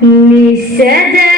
Місяця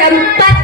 tempat